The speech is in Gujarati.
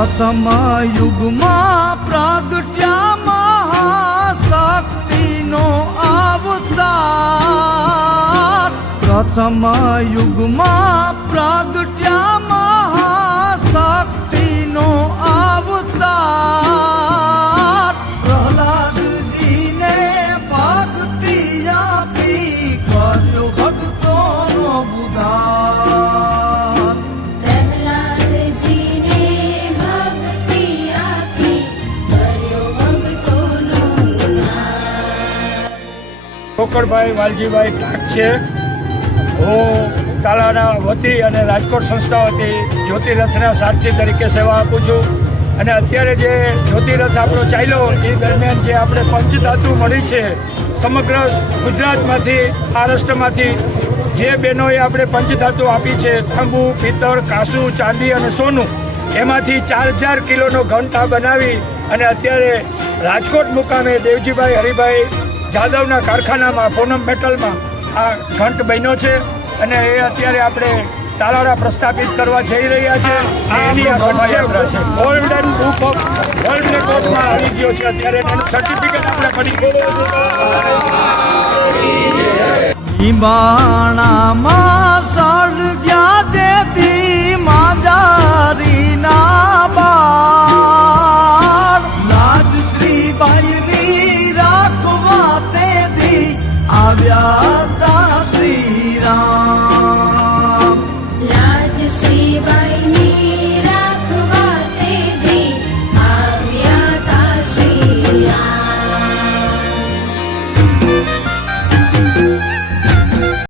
પ્રથમ યુગમાં પ્રગટ્યા મહાશક્તિનો અવતાર. પ્રથમ યુગમાં પ્રગટ્યા મહાશક્તિનો અવતાર. પ્રહલાદજીને ભક્તિ આપી કર્યો ભક્તોનો ઉદ્ધાર. કોકડભાઈ વાલજીભાઈ ઠાક છે. હું તાલાના વતી અને રાજકોટ સંસ્થા વતી જ્યોતિરથના સારથી તરીકે સેવા આપું છું. અને અત્યારે જે જ્યોતિરથ આપણો ચાલ્યો એ દરમિયાન જે આપણે પંચધાતુ મળી છે સમગ્ર ગુજરાતમાંથી, મહારાષ્ટ્રમાંથી જે બહેનોએ આપણે પંચધાતુ આપી છે, તાંબુ, પિત્તળ, કાંસુ, ચાંદી અને સોનું, એમાંથી 4000 કિલોનો ઘંટ આ બનાવી અને અત્યારે રાજકોટ મુકામે દેવજીભાઈ હરિભાઈ જાદવના કારખાનામાં પૂનમ મેટલમાં આ ઘંટ બન્યો છે. અને એ અત્યારે આપણે તાલાળા પ્રસ્થાપિત કરવા જઈ રહ્યા છે. એની આ શોભાયાત્રા છે. ગોલ્ડન બુક ઓફ વર્લ્ડ રેકોર્ડમાં આવી ગયો છે. અત્યારે એનું સર્ટિફિકેટ આપણે મળી ગયું. બાણામાં